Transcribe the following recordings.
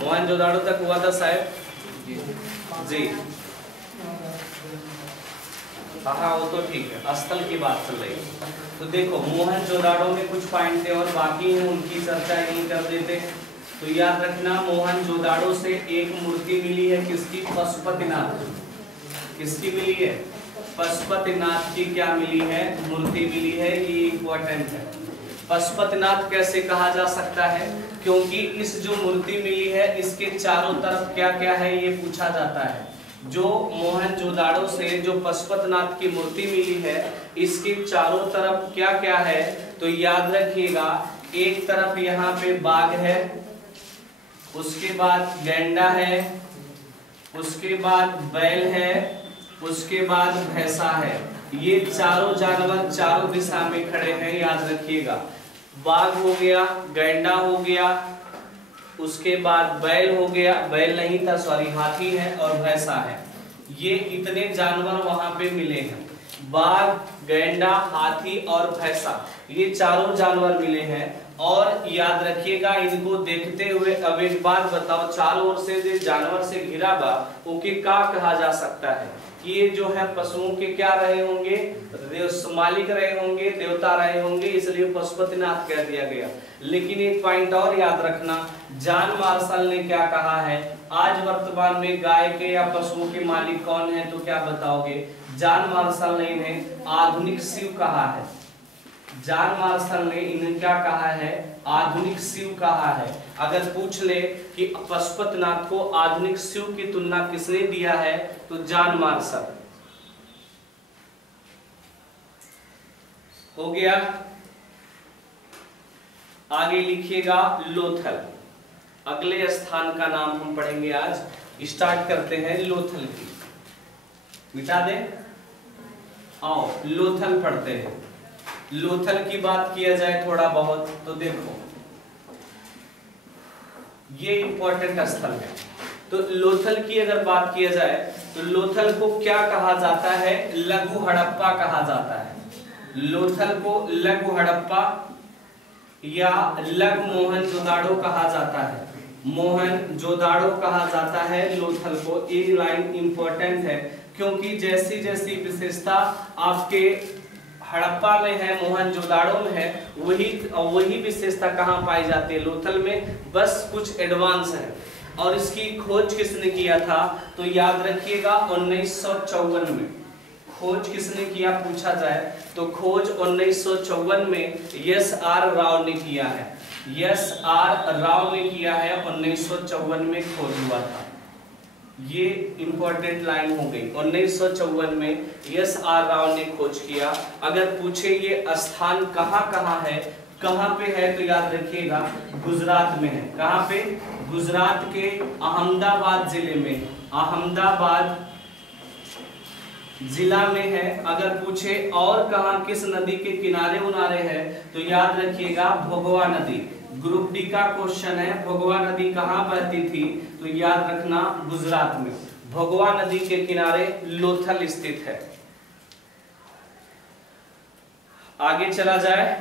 मोहनजोदाड़ो तक हुआ था शायद जी। हाँ वो तो ठीक है, स्थल की बात चल रही है। तो देखो मोहनजोदाड़ो में कुछ पॉइंट थे और बाकी हैं, उनकी चर्चा यहीं कर देते हैं। तो याद रखना मोहनजोदाड़ो से एक मूर्ति मिली है किसकी, पशुपतिनाथ। किसकी मिली है, पशुपतिनाथ की क्या मिली है, मूर्ति मिली है। ये इंपॉर्टेंट है। पशुपतिनाथ कैसे कहा जा सकता है, क्योंकि इस जो मूर्ति मिली है इसके चारों तरफ क्या क्या है ये पूछा जाता है। जो मोहनजोदाड़ो से जो पशुपतिनाथ की मूर्ति मिली है इसके चारों तरफ क्या क्या है, तो याद रखिएगा एक तरफ यहाँ पे बाघ है, उसके बाद गैंडा है, उसके बाद बैल है, उसके बाद भैंसा है। ये चारों जानवर चारों दिशा में खड़े हैं, याद रखिएगा। बाघ हो गया, गैंडा हो गया, उसके बाद बैल हो गया, बैल नहीं था सॉरी हाथी है, और भैंसा है। ये इतने जानवर वहां पे मिले हैं, बाघ, गैंडा, हाथी और भैंसा, ये चारों जानवर मिले हैं। और याद रखिएगा इनको देखते हुए अब एक बात बताओ, चारों ओर से जो जानवर से घिरा बा ओके का कहा जा सकता है। ये जो है पशुओं के क्या रहे होंगे, मालिक रहे होंगे, देवता रहे होंगे, इसलिए पशुपतिनाथ कह दिया गया। लेकिन एक पॉइंट और याद रखना, जॉन मार्शल ने क्या कहा है, आज वर्तमान में गाय के या पशुओं के मालिक कौन है, तो क्या बताओगे। जॉन मार्शल ने इन्हें आधुनिक शिव कहा है। जॉन मार्शल ने इन्हें क्या कहा है, आधुनिक शिव कहा है। अगर पूछ ले कि पशुपतिनाथ को आधुनिक शिव की तुलना किसने दिया है, तो जॉन मार्शल। हो गया। आगे लिखिएगा लोथल। अगले स्थान का नाम हम पढ़ेंगे आज। स्टार्ट करते हैं लोथल की। मिटा दे, आओ लोथल पढ़ते हैं। लोथल की बात किया जाए थोड़ा बहुत तो देखो ये इंपॉर्टेंट स्थल है। तो लोथल की अगर बात किया जाए तो लोथल को क्या कहा जाता है, लघु हड़प्पा कहा जाता है। लोथल को लघु हड़प्पा या लघु मोहनजोदाड़ो कहा जाता है। मोहनजोदाड़ो कहा जाता है लोथल को। एक लाइन इंपॉर्टेंट है क्योंकि जैसी जैसी विशेषता आपके हड़प्पा में है, मोहनजोदाड़ो में है, वही विशेषता कहाँ पाई जाती है, लोथल में। बस कुछ एडवांस है। और इसकी खोज किसने किया था, तो याद रखिएगा 1954 में। खोज किसने किया पूछा जाए तो खोज 1954 में एस.आर. राव ने किया है। एस.आर. राव ने किया है, 1954 में खोज हुआ था। ये इंपॉर्टेंट लाइन हो गई। 1954 में एस.आर. राव ने खोज किया। अगर पूछे ये स्थान कहाँ है, कहाँ पे है, तो याद रखिएगा गुजरात में है। कहाँ पे, गुजरात के अहमदाबाद जिले में, अहमदाबाद जिला में है। अगर पूछे और कहाँ किस नदी के किनारे उनारे है, तो याद रखिएगा भोगवा नदी। ग्रुप डी का क्वेश्चन है, भोगवा नदी कहाँ बहती थी, तो याद रखना गुजरात में। भोगवा नदी के किनारे लोथल स्थित है। आगे चला जाए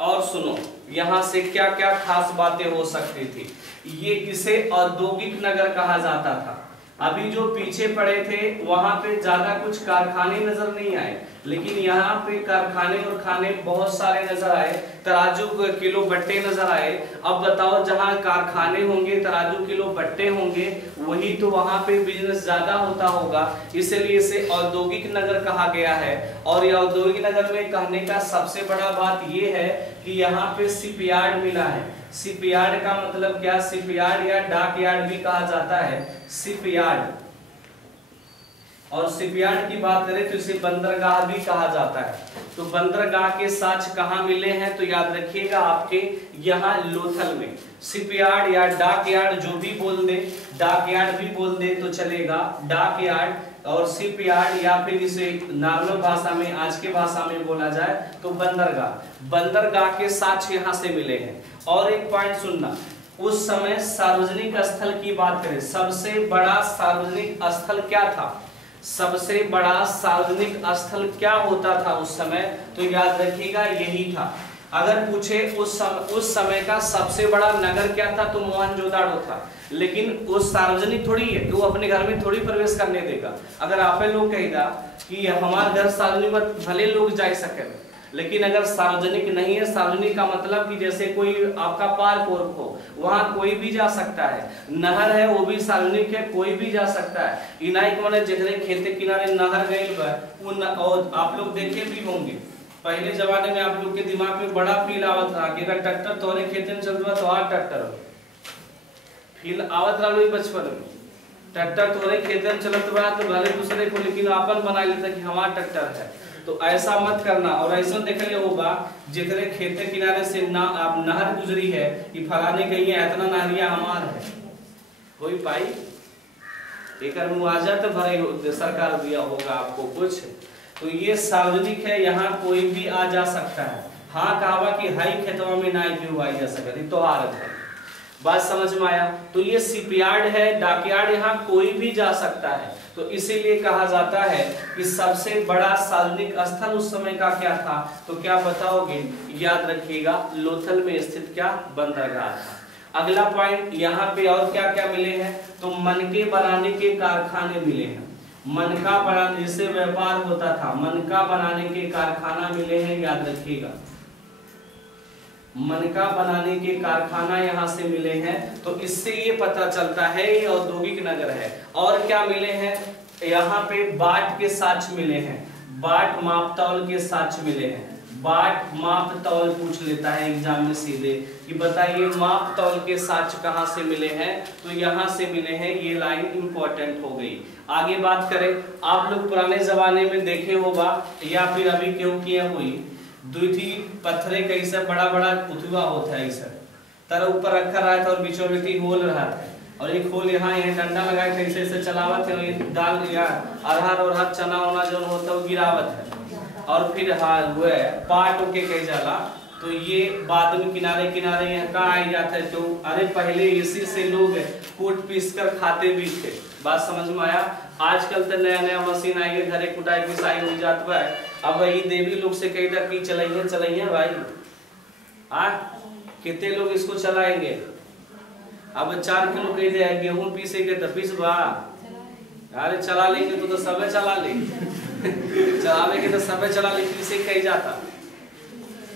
और सुनो यहां से क्या क्या खास बातें हो सकती थी। ये इसे औद्योगिक नगर कहा जाता था। अभी जो पीछे पड़े थे वहां पे ज्यादा कुछ कारखाने नजर नहीं आए, लेकिन यहाँ पे कारखाने और खाने बहुत सारे नजर आए। तराजू किलो बट्टे नजर आए। अब बताओ जहाँ कारखाने होंगे, तराजू किलो बट्टे होंगे, वही तो वहां पे बिजनेस ज्यादा होता होगा, इसलिए इसे औद्योगिक नगर कहा गया है। और ये औद्योगिक नगर में कहने का सबसे बड़ा बात ये है कि यहाँ पे शिपयार्ड मिला है। शिपयार्ड का मतलब क्या, शिपयार्ड या डाक यार्ड भी कहा जाता है, शिपयार्ड। और शिपयार्ड की बात करें तो इसे बंदरगाह भी कहा जाता है। तो बंदरगाह के साक्ष्य कहाँ मिले हैं, तो याद रखिएगा आपके यहाँ लोथल में। शिपयार्ड या डाक यार्ड जो भी बोल दे, डाक यार्ड भी बोल दे तो चलेगा, डाक यार्ड और शिपयार्ड, या फिर इसे नॉर्मल भाषा में आज के भाषा में बोला जाए तो बंदरगाह। बंदरगाह के साक्ष्य यहाँ से मिले हैं। और एक पॉइंट सुनना, उस समय सार्वजनिक स्थल की बात करें, सबसे बड़ा सार्वजनिक स्थल क्या था, सबसे बड़ा सार्वजनिक स्थल क्या होता था उस समय, तो याद रखिएगा यही था। अगर पूछे उस समय का सबसे बड़ा नगर क्या था तो मोहनजोदाड़ो था, लेकिन वो सार्वजनिक थोड़ी है कि वो अपने घर में थोड़ी प्रवेश करने देगा। अगर आप लोग कहेगा कि हमारा घर सार्वजनिक भले लोग जा सके, लेकिन अगर सार्वजनिक नहीं है, सार्वजनिक का मतलब कि जैसे कोई आपका पार्क और हो वहां कोई भी जा सकता है, नहर है वो भी सार्वजनिक है, कोई भी जा सकता है। इनाई कौन है जितने खेते किनारे नहर गई और आप लोग देखे भी होंगे पहले जमाने में आप लोग के दिमाग में बड़ा फील आवत रहा कि अगर ट्रैक्टर तोरे खेते में चलता तो आ ट्रैक्टर फील आवत रहा बचपन में, ट्रैक्टर तोरे खेते में चलत बा तो भले दूसरे को लेकिन अपन बना लेता कि हमारा ट्रैक्टर है। तो ऐसा मत करना। और ऐसा देखले होगा जितने खेते किनारे से आप नहर गुजरी है कि फलाने कहीं इतना नहरिया हमार है, कोई पाई एक मुआवजा तो भरे सरकार दिया होगा आपको कुछ। तो ये सार्वजनिक है, यहाँ कोई भी आ जा सकता है। हाँ कहा कि हाई खेतवा में ना क्यों आई जा सकती तो हारत है, बात समझ में आया। तो ये शिपयार्ड है, डॉकयार्ड, यहाँ कोई भी जा सकता है। तो इसीलिए कहा जाता है कि सबसे बड़ा सार्वजनिक स्थल उस समय का क्या था, तो क्या बताओगे? याद रखिएगा लोथल में स्थित क्या बंदरगाह था। अगला पॉइंट यहाँ पे और क्या क्या मिले हैं, तो मनके बनाने के कारखाने मिले हैं। मनका बनाने जिससे व्यापार होता था, मनका बनाने के कारखाना मिले हैं, याद रखिएगा। मनका बनाने के कारखाना यहाँ से मिले हैं। तो इससे ये पता चलता है ये औद्योगिक नगर है। और क्या मिले हैं, यहाँ पे बाट के साक्ष्य मिले हैं, बाट मापतौल के साक्ष्य मिले हैं। बाट मापतौल पूछ लेता है एग्जाम में सीधे कि बताइए मापतौल के साक्ष्य कहाँ से मिले हैं, तो यहाँ से मिले हैं। ये लाइन इंपॉर्टेंट हो गई। आगे बात करें, आप लोग पुराने जमाने में देखे होगा या फिर अभी क्यों किए हुई दुथी पत्थरे कैसे बड़ा बड़ा उठुआ होता है, इसे तरह ऊपर रखा रहा था और बीचों में होल रहा था और एक होल यहाँ डंडा लगा के ऐसे ऐसे चलावत है, दाल या अरहर और हर चना वना जो होता है वो गिरावत है और फिर हाँ वो पाट के कह जाला। तो ये बाद में किनारे किनारे यहाँ कहाँ आई जाता है, तो अरे पहले इसी से लोग कूट पीस कर खाते भी थे। बात समझ में आया। आजकल तो नया नया मशीन आई है, घरे कुटाई पिसाई हो जाता है। अब वही देवी लोग से कहता कि चलाइए भाई, हाँ कितने लोग इसको चलाएंगे। अब 4 किलो कह दे गेहूं पीसेंगे तो पीस बा, अरे चला लेंगे तो सबे चला लेंगे चलावे तो सबे चला ले, पीसे कही जाता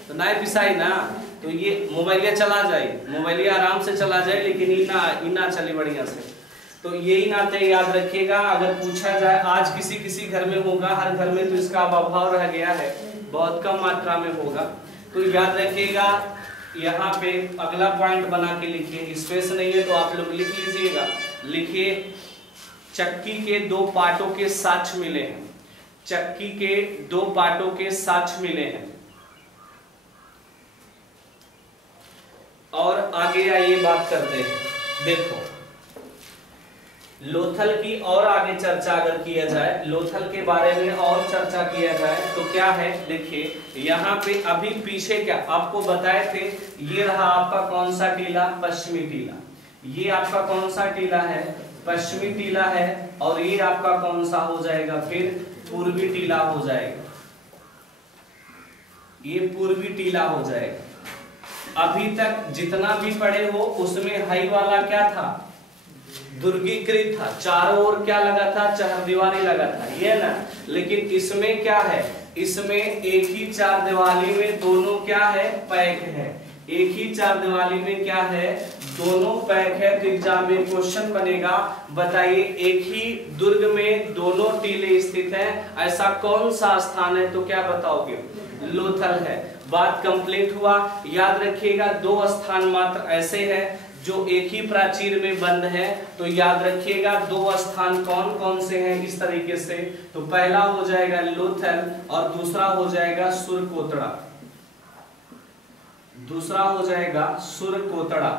तो नहीं पिसाई ना। तो ये मोबाइलिया चला जाए, मोबाइलिया आराम से चला जाए, लेकिन इना चले बढ़िया से। तो यही नाते याद रखिएगा। अगर पूछा जाए आज किसी किसी घर में होगा, हर घर में तो इसका अभाव रह गया है, बहुत कम मात्रा में होगा। तो याद रखिएगा। यहाँ पे अगला पॉइंट बना के लिखिए, स्पेस नहीं है तो आप लोग लिख लीजिएगा। लिखिए चक्की के 2 पाटों के साक्ष्य मिले हैं, चक्की के 2 पाटों के साक्ष्य मिले हैं। और आगे आइए बात करते हैं। देखो लोथल की और आगे चर्चा अगर किया जाए, लोथल के बारे में और चर्चा किया जाए तो क्या है, देखिए यहाँ पे अभी पीछे क्या आपको बताए थे, ये रहा आपका कौन सा टीला, पश्चिमी टीला। ये आपका कौन सा टीला है, पश्चिमी टीला है। और ये आपका कौन सा हो जाएगा, फिर पूर्वी टीला हो जाएगा। ये पूर्वी टीला हो जाएगा। अभी तक जितना भी पढ़े हो उसमें हाई वाला क्या था, दुर्गीकृत था, चारों ओर क्या लगा था, चहारदीवारी लगा था, ये ना। लेकिन इसमें क्या है, इसमें एक ही चारदीवारी में दोनों क्या है, पैक है। एक ही चारदीवारी में क्या है, दोनों पैक है। तो एग्जाम में क्वेश्चन बनेगा, बताइए एक ही दुर्ग में दोनों टीले स्थित हैं, ऐसा कौन सा स्थान है, तो क्या बताओगे, लोथल है। बात कंप्लीट हुआ। याद रखिएगा 2 स्थान मात्र ऐसे हैं जो एक ही प्राचीर में बंद है। तो याद रखिएगा 2 स्थान कौन कौन से हैं इस तरीके से। तो पहला हो जाएगा लोथल और दूसरा हो जाएगा सुरकोतड़ा, दूसरा हो जाएगा सुरकोतड़ा।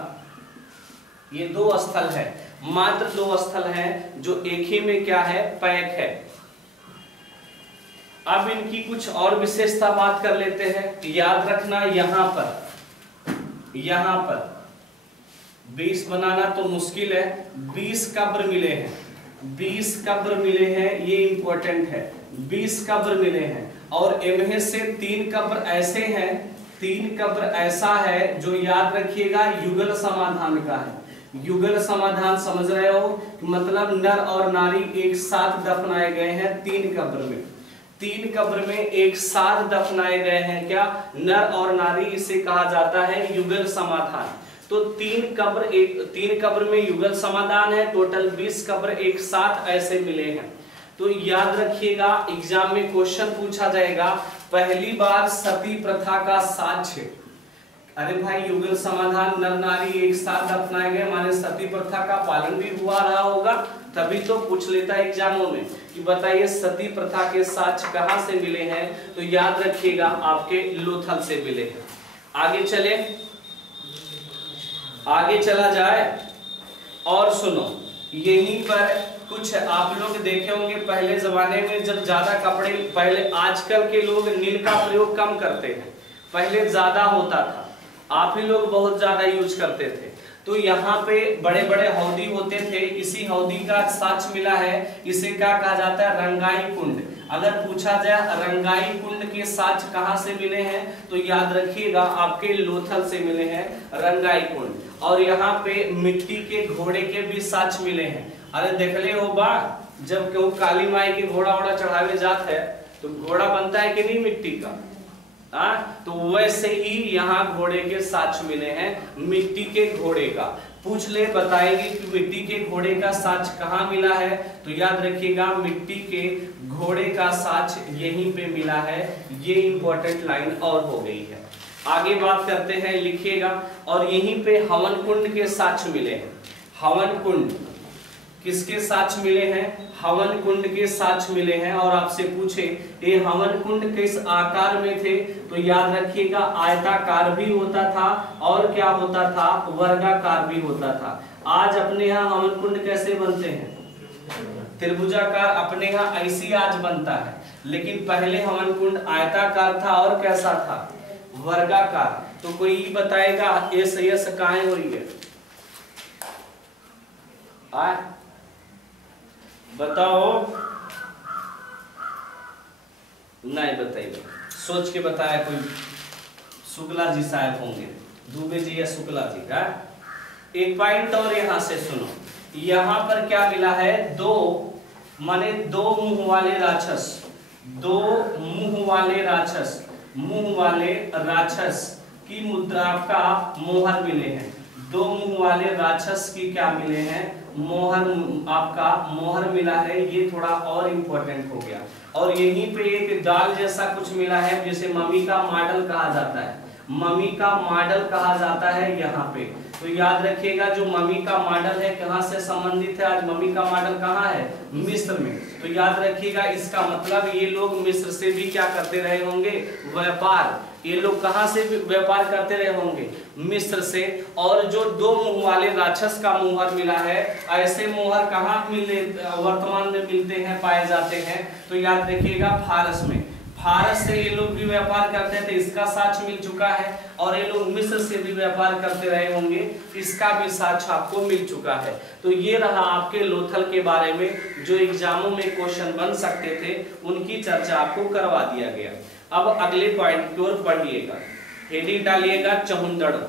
ये 2 स्थल है, मात्र 2 स्थल हैं जो एक ही में क्या है, पैक है। अब इनकी कुछ और विशेषता बात कर लेते हैं। याद रखना यहां पर 20 बनाना तो मुश्किल है, 20 कब्र मिले हैं, 20 कब्र मिले हैं, ये इंपॉर्टेंट है। 20 कब्र मिले हैं और इनमें से 3 कब्र ऐसे हैं 3 कब्र ऐसा है जो याद रखिएगा युगल समाधान का है। युगल समाधान समझ रहे हो, मतलब नर और नारी एक साथ दफनाए गए हैं 3 कब्र में। 3 कब्र में एक साथ दफनाए गए हैं क्या, नर और नारी, इसे कहा जाता है युगल समाधान। तो 3 कब्र में युगल समाधान है, टोटल 20 कब्र एक साथ ऐसे मिले हैं। तो याद रखिएगा एग्जाम में क्वेश्चन पूछा जाएगा, पहली बार सती प्रथा का साक्ष्य। अरे भाई युगल समाधान, नर नारी एक साथ दफनाए गए, माने सती प्रथा का पालन भी हुआ रहा होगा, तभी तो पूछ लेता है एग्जामों में कि बताइए सती प्रथा के साक्ष्य कहां से मिले हैं। तो याद रखिएगा आपके लोथल से मिले हैं। आगे चले, आगे चला जाए और सुनो, यहीं पर कुछ आप लोग देखे होंगे पहले जमाने में जब ज्यादा कपड़े, पहले आजकल के लोग नील का प्रयोग कम करते हैं, पहले ज्यादा होता था, आप ही लोग बहुत ज्यादा यूज करते थे। तो यहाँ पे बड़े बड़े हौदी होते थे, इसी हौदी का साक्ष्य मिला है, इसे क्या कहा जाता है, रंगाई कुंड। अगर पूछा जाए रंगाई कुंड के साक्ष्य कहाँ से मिले हैं, तो याद रखिएगा आपके लोथल से मिले हैं रंगाई कुंड। और यहाँ पे मिट्टी के घोड़े के भी साक्ष्य मिले हैं। अरे देख ले हो बा, जब केहू काली माई के घोड़ा वोड़ा चढ़ावे जात है तो घोड़ा बनता है कि नहीं मिट्टी का, तो वैसे ही यहाँ घोड़े के साक्ष्य मिले हैं, मिट्टी के घोड़े का। पूछ ले बताएंगे कि मिट्टी के घोड़े का साक्ष्य कहाँ मिला है, तो याद रखिएगा मिट्टी के घोड़े का साक्ष्य यहीं पे मिला है। ये इंपॉर्टेंट लाइन और हो गई है। आगे बात करते हैं, लिखिएगा। और यहीं पे हवन कुंड के साक्ष्य मिले हैं। हवन कुंड किसके साक्ष्य मिले हैं, हवन कुंड के साक्ष्य मिले हैं। और आपसे पूछे ये हवन कुंड किस आकार में थे, तो याद रखिएगा आयताकार भी होता था और क्या होता था, वर्गाकार भी होता था। आज अपने यहाँ हवन कुंड कैसे बनते हैं, त्रिभुजाकार अपने यहाँ ऐसी आज बनता है, लेकिन पहले हवन कुंड आयताकार था और कैसा था, वर्गाकार। तो कोई बताएगा ये सही काहे हो रही है, बताओ, नहीं बताइए, सोच के बताया कोई, शुक्ला जी शायद होंगे, दुबे जी या शुक्ला जी का। एक पॉइंट और यहां से सुनो, यहां पर क्या मिला है, दो माने दो मुंह वाले राक्षस, दो मुंह वाले राक्षस, मुंह वाले राक्षस की मुद्रा का मोहर मिले हैं। दो मुंह वाले राक्षस की क्या मिले हैं, मोहर, आपका मोहर मिला है। ये थोड़ा और इम्पोर्टेंट हो गया। और यहीं पे एक डाल जैसा कुछ मिला है, जिसे मम्मी का मॉडल कहा जाता है, मम्मी का मॉडल कहा जाता है यहाँ पे। तो याद रखिएगा जो मम्मी का मॉडल है कहाँ से संबंधित है, आज मम्मी का मॉडल कहाँ है, मिस्र में। तो याद रखिएगा इसका मतलब ये लोग मिस्र से भी क्या करते रहे होंगे, व्यापार। ये लोग कहाँ से व्यापार करते रहे होंगे, मिस्र से। और जो दो मुंह वाले राक्षस का मोहर मिला है, ऐसे मोहर कहाँ मिले, वर्तमान में मिलते हैं, पाए जाते हैं, तो याद रखिएगा फारस में। फारस से ये लोग भी व्यापार करते थे, इसका साक्ष्य मिल चुका है। और ये लोग मिस्र से भी व्यापार करते रहे होंगे, इसका भी साक्ष्य आपको मिल चुका है। तो ये रहा आपके लोथल के बारे में जो एग्जामों में क्वेश्चन बन सकते थे, उनकी चर्चा आपको करवा दिया गया। अब अगले पॉइंट की ओर पढ़िएगा, हेडिंग डालिएगा चहुंदड़ो,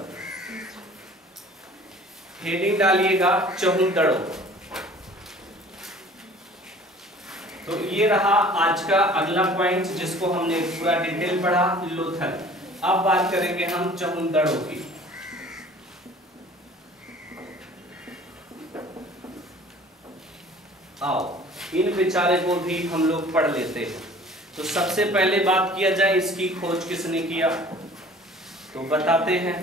हेडिंग डालिएगा चहुंदड़ो। तो ये रहा आज का अगला पॉइंट जिसको हमने पूरा डिटेल पढ़ा, लोथल। अब बात करेंगे हम चहुंदड़ो की। आओ इन बेचारे को भी हम लोग पढ़ लेते हैं। तो सबसे पहले बात किया जाए इसकी खोज किसने किया, तो बताते हैं।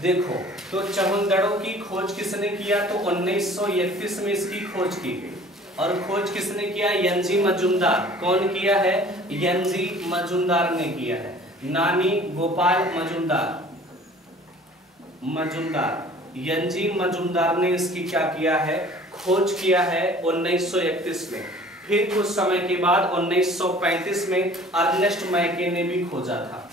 देखो तो चहुंदड़ो की खोज किसने किया, तो 1931 में इसकी खोज की गई। और खोज किसने किया, एनजी मजुमदार। कौन किया है, एनजी मजुमदार ने किया है, नानी गोपाल मजुमदार, एनजी मजुमदार ने इसकी क्या किया है, खोज किया है 1931 में। फिर कुछ समय के बाद 1935 में अर्नेस्ट मैके ने भी खोजा था।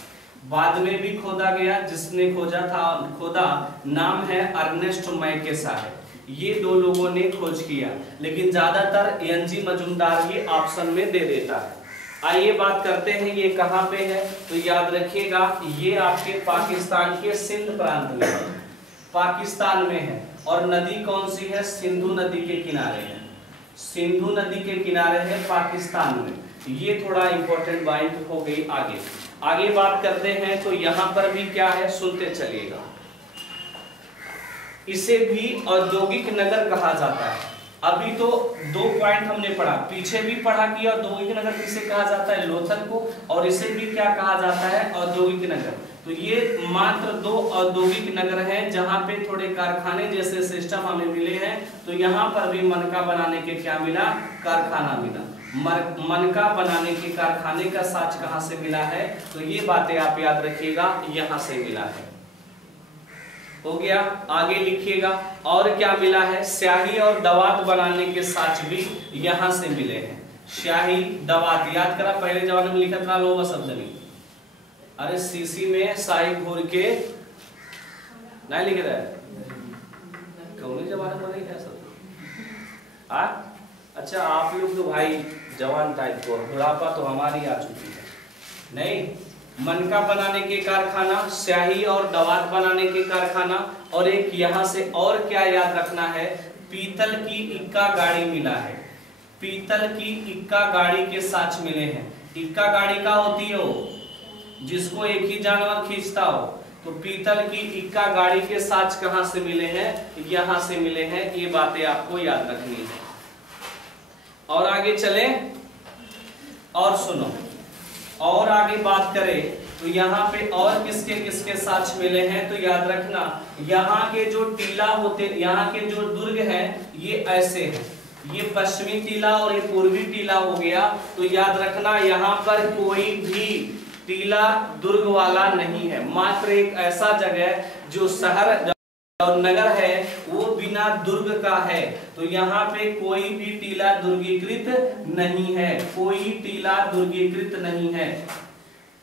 बाद में भी खोदा गया, जिसने खोदा नाम है अर्नेस्ट मैकेसा है। ये दो लोगों ने खोज किया, लेकिन ज्यादातर एनजी मजूमदार ये ऑप्शन में दे देता है। आइए बात करते हैं ये कहाँ पे है, तो याद रखिएगा ये आपके पाकिस्तान के सिंध प्रांत में है, पाकिस्तान में है। और नदी कौन सी है, सिंधु नदी के किनारे है, सिंधु नदी के किनारे है पाकिस्तान में। ये थोड़ा इंपॉर्टेंट पॉइंट हो गई। आगे बात करते हैं तो यहाँ पर भी क्या है, सुनते चलिएगा। इसे भी औद्योगिक नगर कहा जाता है। अभी तो 2 पॉइंट हमने पढ़ा, पीछे भी पढ़ा कि औद्योगिक नगर किसे कहा जाता है, लोथल को, और इसे भी क्या कहा जाता है, औद्योगिक नगर। तो ये मात्र 2 औद्योगिक नगर हैं जहां पे थोड़े कारखाने जैसे सिस्टम हमें मिले हैं। तो यहाँ पर भी मनका बनाने के क्या मिला, कारखाना मिला। मनका बनाने के कारखाने का साक्ष कहां से मिला है, तो ये बातें आप याद रखिएगा, यहां से मिला है। हो गया, आगे लिखिएगा। और क्या मिला है, स्याही और दवात बनाने के साक्ष भी यहां से मिले हैं। स्याही दवात याद करा, पहले जमाने में लिखा था लोहा शब्द नहीं, अरे सीसी में स्याही घोर के नहीं लिख रहा है, कौन जमाने में नहीं क्या सब। अच्छा आप लोग तो भाई जवान टाइप को, बुढ़ापा तो हमारी आ चुकी है। नहीं, मनका बनाने के कारखाना, स्याही और दवात बनाने के कारखाना, और एक यहाँ से और क्या याद रखना है, पीतल की इक्का गाड़ी मिला है। पीतल की इक्का गाड़ी के साक्ष मिले हैं। इक्का गाड़ी का होती है वो जिसको एक ही जानवर खींचता हो। तो पीतल की इक्का गाड़ी के साक्ष कहाँ से मिले हैं, यहाँ से मिले हैं। ये बातें आपको याद रखनी है। और आगे चले और सुनो, और आगे बात करें तो यहाँ पे और किसके किसके साक्ष मिले हैं, तो याद रखना यहाँ के जो टीला होते, यहाँ के जो दुर्ग हैं ये ऐसे हैं, ये पश्चिमी टीला और ये पूर्वी टीला हो गया। तो याद रखना यहाँ पर कोई भी टीला दुर्ग वाला नहीं है, मात्र एक ऐसा जगह जो शहर और नगर है वो बिना दुर्ग का है। तो यहाँ पे कोई भी टीला दुर्गीकृत नहीं है, कोई टीला दुर्गीकृत नहीं है,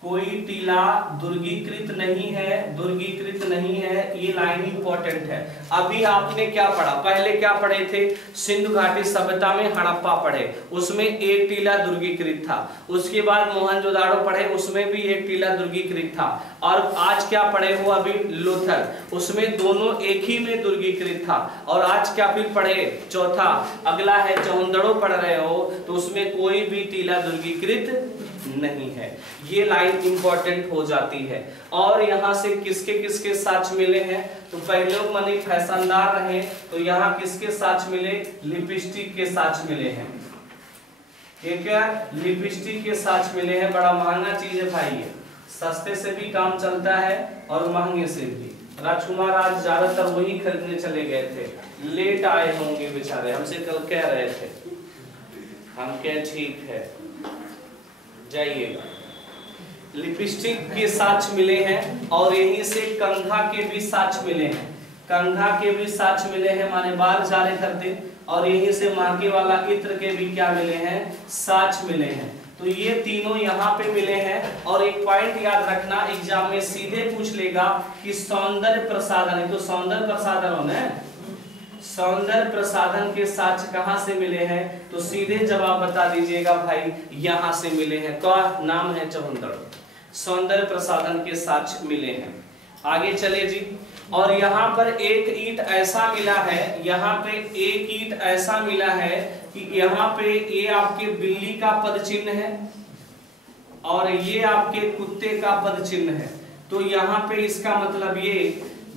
कोई टीला दुर्गीकृत नहीं है, दुर्गीकृत नहीं है। ये लाइन इंपॉर्टेंट है। अभी आपने क्या पढ़ा, पहले क्या पढ़े थे, सिंधु घाटी सभ्यता में हड़प्पा पढ़े, उसमें एक टीला दुर्गीकृत था। उसके बाद मोहनजोदाड़ो पढ़े, उसमें भी एक टीला दुर्गीकृत था। और आज क्या पढ़े हो अभी, लोथल, उसमें दोनों एक ही में दुर्गीकृत था। और आज क्या फिर पढ़े, चौथा अगला है चौंदड़ो पढ़ रहे हो, तो उसमें कोई भी टीला दुर्गीकृत नहीं है। ये लाइन इंपॉर्टेंट हो जाती है। और यहाँ से किसके किसके साक्ष मिले हैं, तो पहले लोग मनी फैशनदार रहे, तो यहाँ किसके साक्ष मिले, लिपस्टिक के साक्ष मिले हैं। ठीक है, लिपस्टिक के साक्ष मिले हैं। बड़ा महंगा चीज है भाई, ये सस्ते से भी काम चलता है और महंगे से भी। राजकुमार आज ज्यादातर वही खरीदने चले गए थे, लेट आए होंगे बेचारे, हमसे कल कह रहे थे, हम क्या ठीक है जाइएगा। लिपस्टिक के साक्ष मिले हैं और यहीं से कंघा के भी साक्ष मिले हैं, कंघा के भी साक्ष मिले हैं, माने बाल जारे करते। और यहीं से मार्के वाला इत्र के भी क्या मिले हैं, साक्ष मिले हैं। तो ये तीनों यहाँ पे मिले हैं। और एक पॉइंट याद रखना, एग्जाम में सीधे पूछ लेगा कि सौंदर्य प्रसाधन है, तो सौंदर्य प्रसाधन होना है, सौंदर्य प्रसाधन के साक्ष कहां से मिले हैं, तो सीधे जवाब बता दीजिएगा भाई, यहां से मिले हैं। का नाम है चौंदड़, सौंदर्य प्रसाधन के साक्ष मिले हैं। आगे चले जी। और यहाँ पर एक ईंट ऐसा मिला है, यहाँ पे एक ईंट ऐसा मिला है कि यहाँ पे ये आपके बिल्ली का पद चिन्ह है और ये आपके कुत्ते का पद चिन्ह है। तो यहाँ पे इसका मतलब ये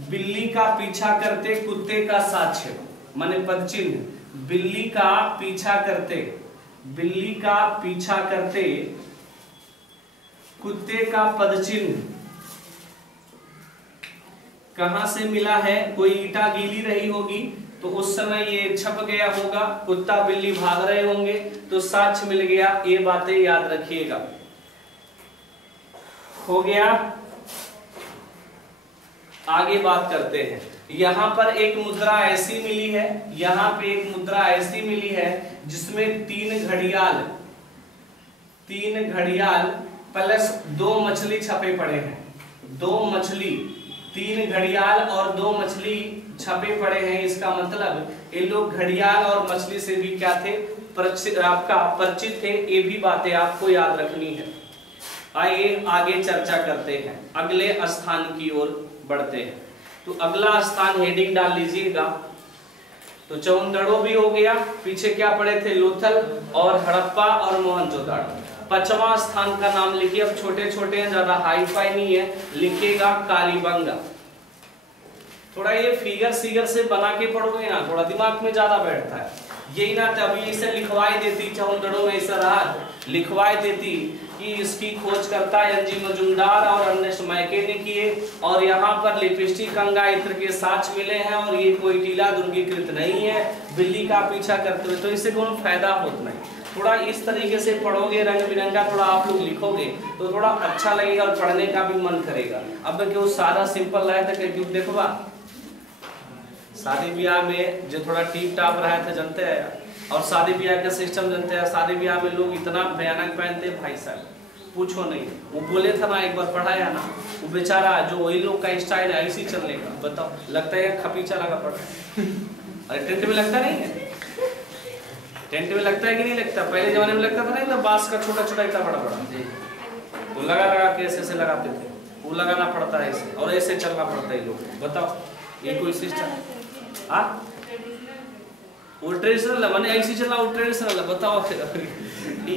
बिल्ली का पीछा करते कुत्ते का साक्ष्य, माने पद चिन्ह, बिल्ली का पीछा करते, बिल्ली का पीछा करते कुत्ते का पद चिन्ह कहां से मिला है, कोई ईटा गीली रही होगी तो उस समय ये छप गया होगा, कुत्ता बिल्ली भाग रहे होंगे तो साक्ष्य मिल गया। ये बातें याद रखिएगा। हो गया, आगे बात करते हैं। यहाँ पर एक मुद्रा ऐसी मिली है, यहाँ पे एक मुद्रा ऐसी मिली है जिसमें 3 घड़ियाल प्लस 2 मछली छपे पड़े हैं। 2 मछली, 3 घड़ियाल और 2 मछली छपे पड़े हैं। इसका मतलब ये लोग घड़ियाल और मछली से भी क्या थे, परिचित थे। ये भी बातें आपको याद रखनी है। आइए आगे चर्चा करते हैं, अगले स्थान की ओर बढ़ते हैं। तो अगला स्थान हेडिंग डाल लीजिएगा। तो चौंदड़ो भी हो गया, पीछे क्या पड़े थे, लोथल और हड़प्पा और मोहनजोदाड़ो। 5वां स्थान का नाम लिखिए, अब छोटे छोटे हैं, ज्यादा हाई फाई नहीं है, लिखिएगा कालीबंगा। थोड़ा ये फिगर सीगर से बना के पढ़ोगे ना, थोड़ा दिमाग में ज्यादा बैठता है। यही ना तभी इसे लिखवाई देती, चौंदड़ो में ऐसा रहा, लिखवाई देती कि इसकी खोज करता एनजी मजुमदार और अर्नेस्ट मैके ने किए, और यहाँ पर लिपस्टिक गंगा इत्र के साक्ष्य मिले हैं, और ये कोई टीला दुर्गीकृत नहीं है बिल्ली का पीछा करते हुए, तो इससे कोई फायदा होता नहीं। थोड़ा इस तरीके से पढ़ोगे, रंग बिरंगा थोड़ा आप लोग लिखोगे तो थोड़ा अच्छा लगेगा और पढ़ने का भी मन करेगा। अब क्यों सादा सिंपल रहा था, क्यों देखो बा शादी ब्याह में जो थोड़ा टीप टाप रहा था जानते हैं, और शादी ब्याह का सिस्टम जानते हैं। शादी ब्याह में लोग इतना भयानक पहनते भाई साहब, पूछो नहीं। वो बोले था ना, एक बार पढ़ाया ना, वो बेचारा जो वही लोग का स्टाइल है ऐसी चलने का, बताओ लगता है खपीचा लगा पड़ा। अरे टेंट में लगता नहीं है, टेंट में लगता है कि नहीं लगता? पहले जमाने में लगता था नहीं, तो बांस का छोटा छोटा इतना बड़ा बड़ा वो लगा लगा के ऐसे लगाते थे, वो लगाना पड़ता है ऐसे, और ऐसे चलना पड़ता है लोग। बताओ ये कोई सिस्टम? हाँ वो ट्रेडिशनल है, मैंने ऐसी चला, वो ट्रेडिशनल है। बताओ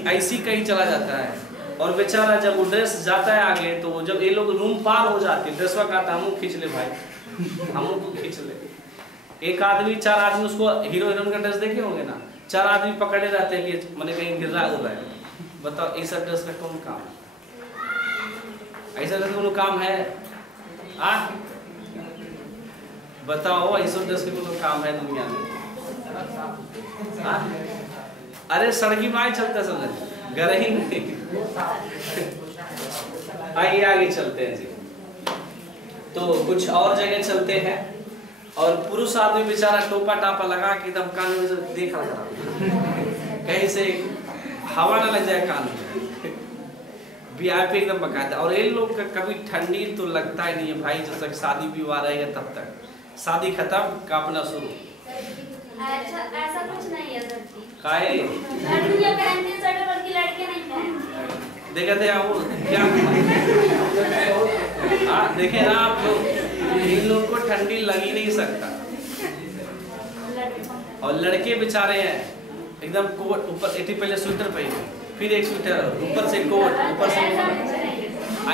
ऐसी कहीं चला जाता है, और बेचारा जब वो ड्रेस जाता है आगे, तो जब ये लोग रूम पार हो जाते, ड्रेस का कहता हम खींच ले भाई, हम खींच ले। एक आदमी 4 आदमी उसको हीरो हीरोइन का ड्रेस देखे होंगे ना, 4 आदमी पकड़े रहते हैं कि मैंने कहीं गिर रहा हो रहा है। बताओ ऐसा ड्रेस का कौन काम है? ऐसा ड्रेस का काम है? बताओ ऐसा ड्रेस का कौन काम है दुनिया में? अरे सड़की माई चलता समझ घर ही नहीं। आइए आगे चलते हैं जी। तो कुछ और जगह चलते हैं, और पुरुष आदमी बेचारा टोपा टापा लगा के एकदम कान में से देख रहा कहीं से हवा ना लग जाए कान में, वीआईपी एकदम बकायदा। और ये लोग का कभी ठंडी तो लगता ही नहीं है भाई, जब तक शादी विवाह रहेगा तब तक, शादी खत्म कांपना शुरू। ऐसा कुछ नहीं है सर जी। काहे लड़कियां पहनती हैं स्वेटर, बल्कि लड़के नहीं पहनते। देखा थे आप क्या? हाँ देखे ना आप लोग, इन लोगों को ठंडी लग ही नहीं सकता। और लड़के बेचारे हैं एकदम कोट ऊपर, एटी पहले स्वेटर पहने, फिर एक स्वेटर, ऊपर से कोट, ऊपर से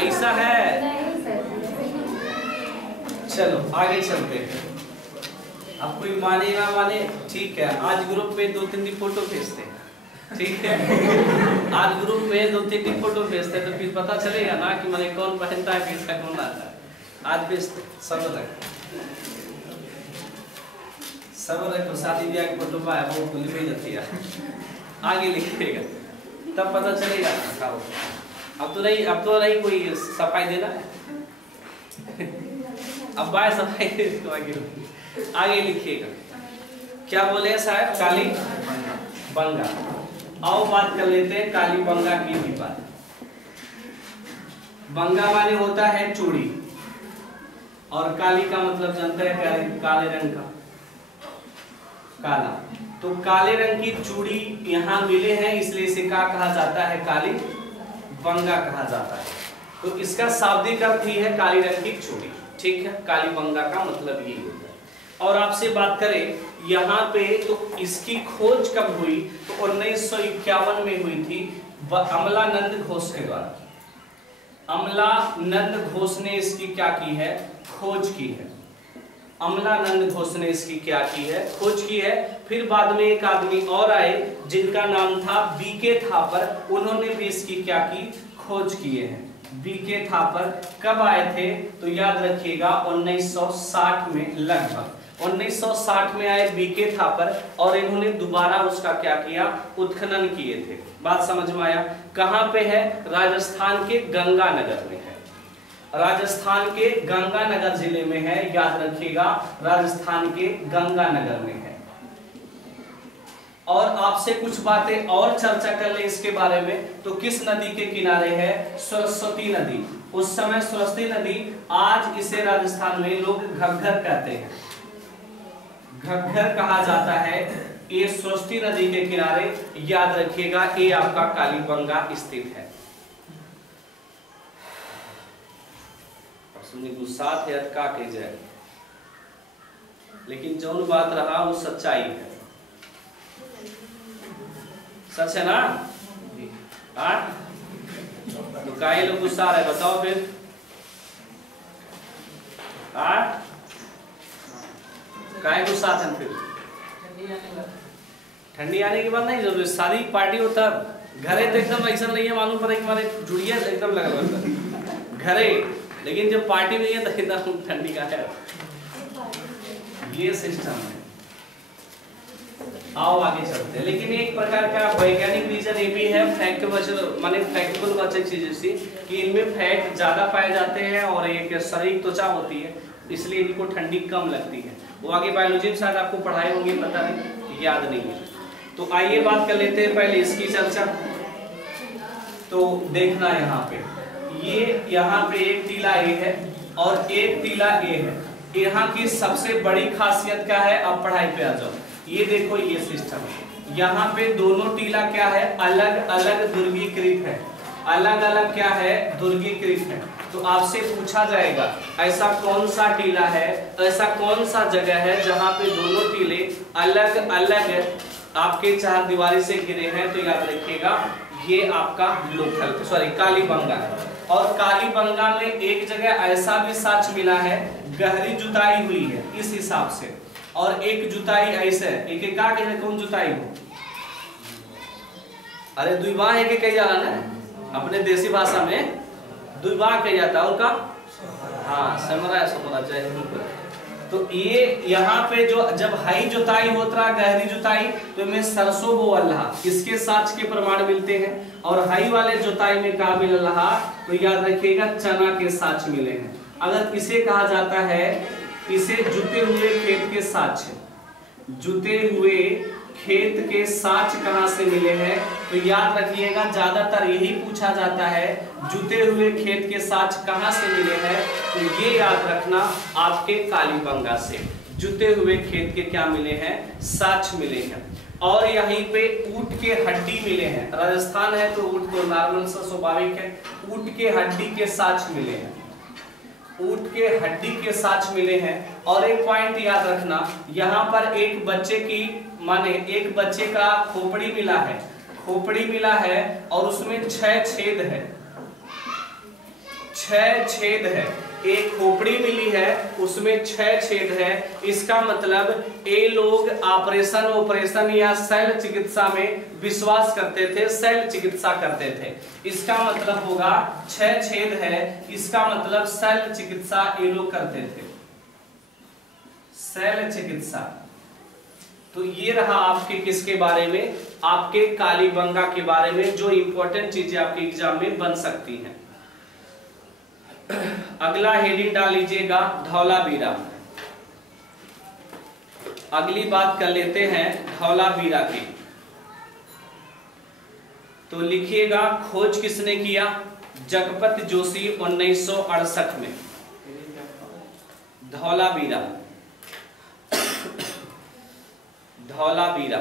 ऐसा है। चलो आगे चलते हैं। अब कोई माने ना माने ठीक है, आज ग्रुप पे 2-3 फोटो भेजते हैं, ठीक है? आज ग्रुप में 2-3 फोटो भेजते हैं, तो फिर पता चलेगा ना कि मैंने कौन पहनता है, किसका कौन आता है। आज भेजते सब रख शादी ब्याह की फोटो पाया वो खुली भेज जाती है, आगे लिखिएगा तब पता चलेगा। अब तो नहीं कोई सफाई देना है, अब बाय सफाई दे, आगे लिखिएगा। क्या बोले हैं साहब? काली बंगा। आओ बात कर लेते हैं काली बंगा की भी बात। बंगा माने होता है चूड़ी, और काली का मतलब जानते हैं काले रंग का, काला। तो काले रंग की चूड़ी यहाँ मिले हैं, इसलिए इसे क्या कहा जाता है? काली बंगा कहा जाता है। तो इसका शाब्दिक अर्थ ही है काली रंग की चूड़ी, ठीक है? काली बंगा का मतलब ये होता है। और आपसे बात करें यहाँ पे, तो इसकी खोज कब हुई? तो 1951 में हुई थी अमलानंद घोष के द्वारा। अमलानंद घोष ने इसकी क्या की है? खोज की है। अमलानंद घोष ने इसकी क्या की है? खोज की है। फिर बाद में एक आदमी और आए जिनका नाम था बीके थापर, उन्होंने भी इसकी क्या की? खोज किए हैं। बीके थापर कब आए थे? तो याद रखिएगा 1960 में, लगभग 1960 में आए बीके थापर, और इन्होंने दोबारा उसका क्या किया? उत्खनन किए थे। बात समझ में आया? कहां पे है? राजस्थान के गंगानगर में है। राजस्थान के गंगानगर जिले में है, याद रखिएगा, राजस्थान के गंगानगर में है। और आपसे कुछ बातें और चर्चा कर ले इसके बारे में, तो किस नदी के किनारे है? सरस्वती नदी। उस समय सरस्वती नदी, आज इसे राजस्थान में लोग घग्घर कहते हैं, घग्घर कहा जाता है। ये सरस्वती नदी के किनारे, याद रखिएगा, ये आपका कालीबंगा स्थित है। गुस्सा थे का के जाए, लेकिन जो बात रहा वो सच्चाई है, सच है ना? हाँ, तो काहे लोग गुस्सा रहे बताओ फिर? हाँ, काहे गुस्सा थे फिर? ठंडी आने के बाद नहीं जरूरी, सारी पार्टी होता घरे तो एकदम ऐसा नहीं है, मालूम पड़े कि हमारे जुड़िया एकदम लगा रहता घरे, लेकिन जब पार्टी नहीं है तो एकदम ठंडी का है। ये सिस्टम है। आओ आगे चलते हैं। लेकिन एक प्रकार का वैज्ञानिक रीजन ये भी है, माने फैक्टेबल अच्छी चीज सी कि इनमें फैट ज्यादा पाए जाते हैं और एक शरीर त्वचा होती है, इसलिए इनको ठंडी कम लगती है। वो आगे बायोलॉजी में शायद आपको पढ़ाए होंगे, पता नहीं, याद नहीं है। तो आइए बात कर लेते हैं पहले इसकी चर्चा। तो देखना यहाँ पे, ये यहाँ पे एक टीला ए है और एक टीला ए है। यहाँ की सबसे बड़ी खासियत क्या है? अब पढ़ाई पे आ जाओ। ये देखो, ये सिस्टम है, यहाँ पे दोनों टीला क्या है? अलग अलग दुर्गीकृत है। अलग अलग क्या है? दुर्गीकृत है। तो आपसे पूछा जाएगा ऐसा कौन सा टीला है, ऐसा कौन सा जगह है जहाँ पे दोनों टीले अलग अलग आपके चार दीवारी से घिरे हैं? तो याद रखिएगा, ये आपका लोथल कालीबंगा है। और कालीबंगा में एक जगह ऐसा भी साक्ष्य मिला है, गहरी जुताई हुई है इस हिसाब से, और एक जुताई ऐसे एक का कौन जुताई हो? अरे द्विबाह एक कही जाला ना, अपने देसी भाषा में द्विबाह कही जाता है, और का हाँ समरा जय। तो ये यहाँ पे जो जब हाई जुताई होता है, गहरी जुताई, तो इनमें सरसों बो अल्लाह, इसके साक्ष्य के प्रमाण मिलते हैं। और हाई वाले जुताई में का मिल रहा, तो याद रखिएगा चना के साक्ष्य मिले हैं। अगर इसे कहा जाता है, इसे जुते हुए खेत के साक्ष्य, जुते हुए खेत के साक्ष्य कहां से मिले हैं? तो याद रखिएगा, ज्यादातर यही पूछा जाता है, जुते हुए खेत के साक्ष्य कहां से मिले हैं? तो ये याद रखना, आपके कालीबंगा से जुते हुए खेत के क्या मिले हैं? साक्ष्य मिले हैं। और यहीं पे ऊंट के हड्डी मिले हैं। राजस्थान है तो ऊंट तो नॉर्मल सा स्वाभाविक है, ऊंट के हड्डी के साक्ष्य मिले हैं, ऊंट के हड्डी के साक्ष्य मिले हैं। और एक पॉइंट याद रखना, यहाँ पर एक बच्चे की माने एक बच्चे का खोपड़ी मिला है, खोपड़ी मिला है और उसमें 6 छेद है, 6 छेद है। एक खोपड़ी मिली है, उसमें 6 छेद है। इसका मतलब ये लोग ऑपरेशन या शल्य चिकित्सा में विश्वास करते थे, शल्य चिकित्सा करते थे। इसका मतलब होगा 6 छेद है, इसका मतलब शल्य चिकित्सा ये लोग करते थे, शल्य चिकित्सा। तो ये रहा आपके किसके बारे में? आपके कालीबंगा के बारे में, जो इंपॉर्टेंट चीजें आपके एग्जाम में बन सकती हैं। अगला हेडिंग डाल लीजिएगा, धौलावीरा। अगली बात कर लेते हैं धौलावीरा की। तो लिखिएगा, खोज किसने किया? जगपत जोशी 1968 में। धौलावीरा, धौलावीरा।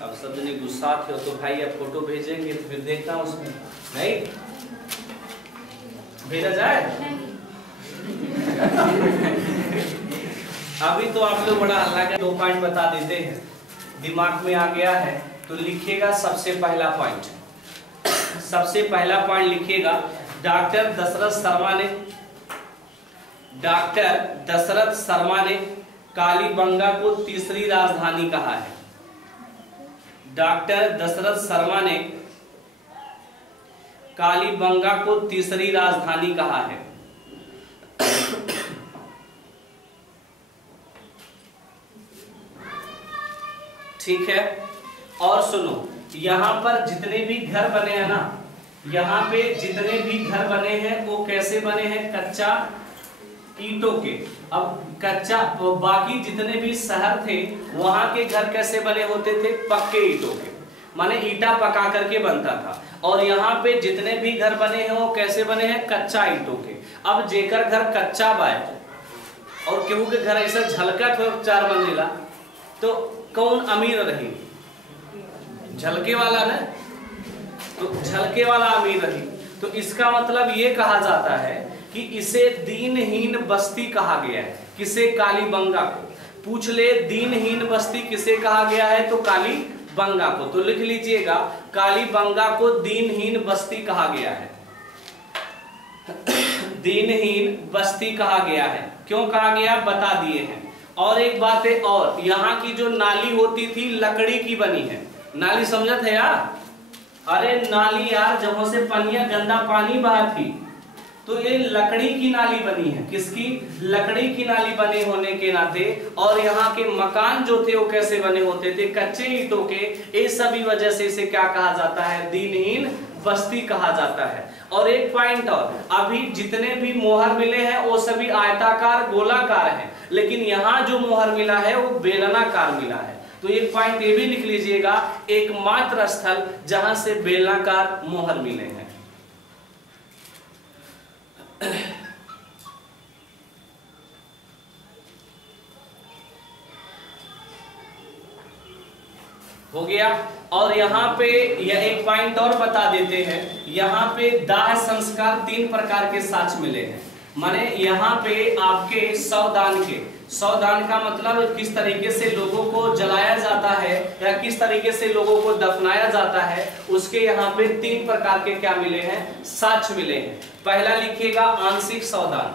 अब सब जने गुस्सा थे तो भाई अब फोटो भेजेंगे तो फिर देखना उसमें नहीं भेजा जाए। अभी तो आप लोग बड़ा हल्ला कर 2 पॉइंट बता देते हैं, दिमाग में आ गया है। तो लिखिएगा सबसे पहला पॉइंट, सबसे पहला पॉइंट लिखिएगा, डॉक्टर दशरथ शर्मा ने कालीबंगा को तीसरी राजधानी कहा है। डॉक्टर दशरथ शर्मा ने कालीबंगा को तीसरी राजधानी कहा है। ठीक है, और सुनो, यहां पर जितने भी घर बने हैं ना, यहाँ पे जितने भी घर बने हैं वो कैसे बने हैं? कच्चा ईंटों के। अब कच्चा, बाकी जितने भी शहर थे वहां के घर कैसे बने होते थे? पक्के ईंटों के, माने ईटा पका करके बनता था। और यहाँ पे जितने भी घर बने हैं वो कैसे बने हैं? कच्चा ईंटों के। अब जेकर घर कच्चा बाय और केहू के घर ऐसा झलकत हो 4 मंजिला, तो कौन अमीर रही? झलके वाला ना, तो झलके वाला अमीर रही। तो इसका मतलब ये कहा जाता है कि इसे दीनहीन बस्ती कहा गया है। किसे? कालीबंगा को। पूछ ले दीनहीन बस्ती किसे कहा गया है? तो कालीबंगा को। तो लिख लीजिएगा, कालीबंगा को दीनहीन बस्ती कहा गया है। दीनहीन बस्ती कहा गया है। क्यों कहा गया? बता दिए हैं। और एक बात है, और यहाँ की जो नाली होती थी लकड़ी की बनी है। नाली समझत है यार? अरे नाली यार, जहां से पनिया गंदा पानी बहा थी, तो ये लकड़ी की नाली बनी है। किसकी? लकड़ी की नाली बने होने के नाते, और यहाँ के मकान जो थे वो कैसे बने होते थे? कच्चे ईंटों के। इस सभी वजह से इसे क्या कहा जाता है? दीनहीन बस्ती कहा जाता है। और एक पॉइंट और, अभी जितने भी मोहर मिले हैं वो सभी आयताकार गोलाकार हैं, लेकिन यहाँ जो मोहर मिला है वो बेलनाकार मिला है। तो एक पॉइंट ये भी लिख लीजिएगा, एकमात्र स्थल जहां से बेलनाकार मोहर मिले हैं। हो गया। और यहाँ पे यह एक पॉइंट और बता देते हैं, यहाँ पे दाह संस्कार 3 प्रकार के साक्ष्य मिले हैं। माने यहाँ पे आपके सौदान के, सौदान का मतलब किस तरीके से लोगों को जलाया जाता है या किस तरीके से लोगों को दफनाया जाता है, उसके यहाँ पे 3 प्रकार के क्या मिले हैं? साक्ष्य मिले हैं। पहला लिखिएगा आंशिक सौदान।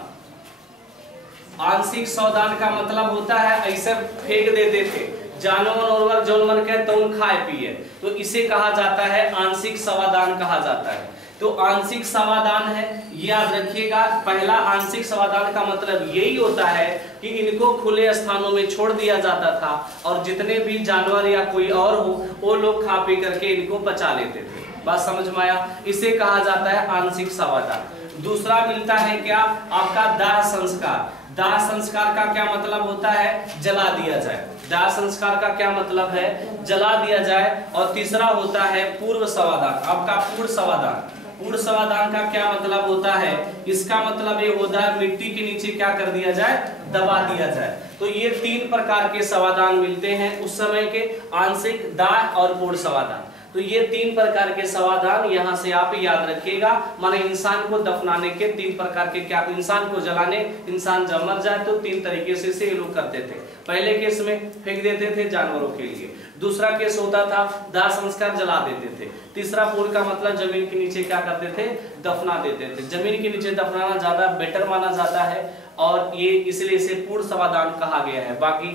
आंशिक सौदान का मतलब होता है ऐसे फेंक देते थे, जानवर और जौन मन के तौन खाए पिए, तो इसे कहा जाता है आंशिक सवादान कहा जाता है। तो आंशिक समाधान है, याद रखिएगा। पहला आंशिक समाधान का मतलब यही होता है कि इनको खुले स्थानों में छोड़ दिया जाता था और जितने भी जानवर या कोई और हो वो लोग खा पी करके इनको पचा लेते थे। बात समझ में आया? इसे कहा जाता है आंशिक समाधान। दूसरा मिलता है क्या? आपका दाह संस्कार। दाह संस्कार का क्या मतलब होता है? जला दिया जाए। दाह संस्कार का क्या मतलब है? जला दिया जाए। और तीसरा होता है पूर्व समाधान। आपका पूर्ण समाधान। पूर्ण समाधान का क्या मतलब होता है? इसका मतलब ये होता है मिट्टी के नीचे क्या कर दिया जाए? दबा दिया जाए। तो ये 3 प्रकार के समाधान मिलते हैं उस समय के, आंशिक, दाह और पूर्ण समाधान। तो ये 3 प्रकार के समाधान यहाँ से आप याद रखिएगा। माने इंसान को दफनाने के 3 प्रकार के क्या, इंसान को जलाने, इंसान जब मर जाए तो 3 तरीके से ये लोग करते थे। पहले केस में फेंक देते थे जानवरों के लिए, दूसरा केस होता था दाह संस्कार, जला देते थे, तीसरा पूर्ण का मतलब जमीन के नीचे क्या करते थे? दफना देते थे। जमीन के नीचे दफनाना ज्यादा बेटर माना जाता है और ये इसलिए इसे पूर्ण समाधान कहा गया है। बाकी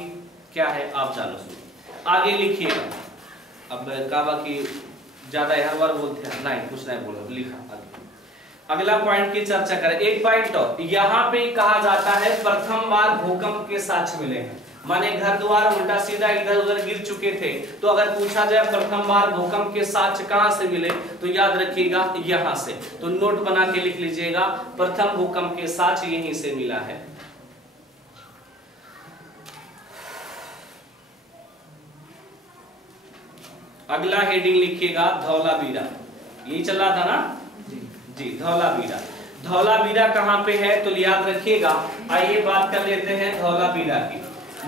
क्या है आप जानो। आगे लिखिएगा। अब कहा कि ज्यादा हर बार बोलते हैं, नहीं कुछ नहीं बोला, लिखा। अगला पॉइंट की चर्चा करें। एक पॉइंट और, यहाँ पे कहा जाता है प्रथम बार भूकंप के साक्ष्य मिले हैं। माने घर द्वार उल्टा सीधा इधर उधर गिर चुके थे, तो अगर पूछा जाए प्रथम बार भूकंप के साक्ष्य कहां से मिले, तो याद रखिएगा यहां से। तो नोट बना के लिख लीजिएगा, प्रथम भूकंप के साक्ष्य यहीं से मिला है। अगला हेडिंग लिखिएगा धौलावीरा। यही चल रहा था ना जी, धौलावीरा। धौलावीरा कहां पे है तो याद रखिएगा। आइए बात कर लेते हैं धौलावीरा की।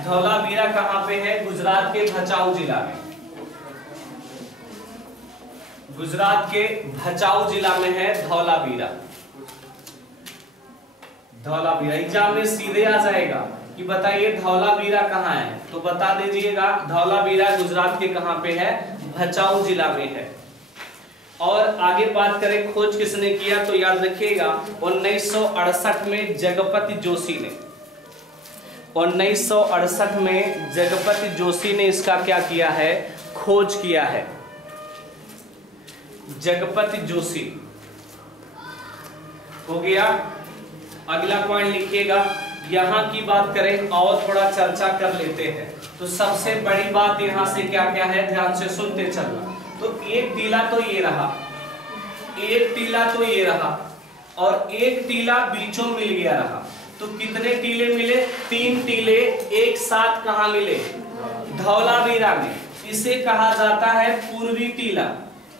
धौलावीरा कहां पे है? गुजरात के भचाऊ जिला में। गुजरात के भचाऊ जिला में है धौलावीरा। धौलावीरा एग्जाम में सीधे आ जाएगा कि बताइए धौलावीरा कहां है, तो बता दीजिएगा धौलावीरा गुजरात के कहां पे है? भचाऊ जिला में है। और आगे बात करें खोज किसने किया, तो याद रखिएगा 1968 में जगपति जोशी ने, 1968 में जगपति जोशी ने इसका क्या किया है? खोज किया है। जगपति जोशी हो गया। अगला पॉइंट लिखिएगा। यहां की बात करें और थोड़ा चर्चा कर लेते हैं। तो सबसे बड़ी बात यहां से क्या क्या है, ध्यान से सुनते चलना। तो एक टीला तो ये रहा, एक टीला तो ये रहा और एक टीला बीचों मिल गया रहा। तो तो कितने टीले मिले? 3 टीले एक साथ कहाँ मिले? धौलावीरा में। इसे कहा जाता है पूर्वी टीला,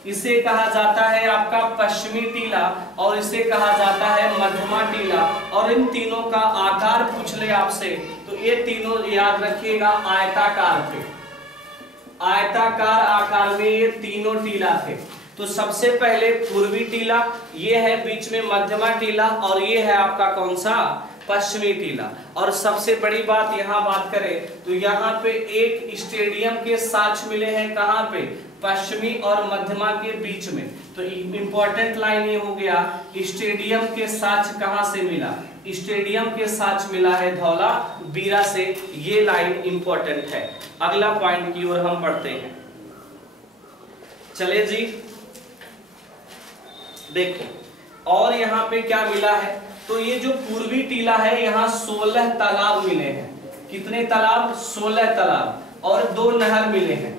इसे कहा जाता है आपका पश्चिमी टीला, और इसे कहा जाता है मध्यमा टीला। और इन तीनों का आकार पूछ ले आपसे तो ये तीनों याद रखिएगा आयताकार थे, आयताकार आकार में ये तीनों टीला थे। तो सबसे पहले पूर्वी टीला, ये है बीच में मध्यमा टीला, और ये है आपका कौन सा? पश्चिमी टीला। और सबसे बड़ी बात यहाँ बात करें तो यहाँ पे एक स्टेडियम के साक्ष्य मिले हैं, कहाँ पे? पश्चिमी और मध्यमा के बीच में। तो इंपॉर्टेंट लाइन ये हो गया, स्टेडियम के साक्ष्य कहाँ से मिला? स्टेडियम के साक्ष्य मिला है धौलावीरा से। ये लाइन इंपॉर्टेंट है। अगला पॉइंट की ओर हम बढ़ते हैं। चले जी, देखो और यहाँ पे क्या मिला है? तो ये जो पूर्वी टीला है यहाँ 16 तालाब मिले हैं। कितने तालाब? 16 तालाब, और 2 नहर मिले हैं।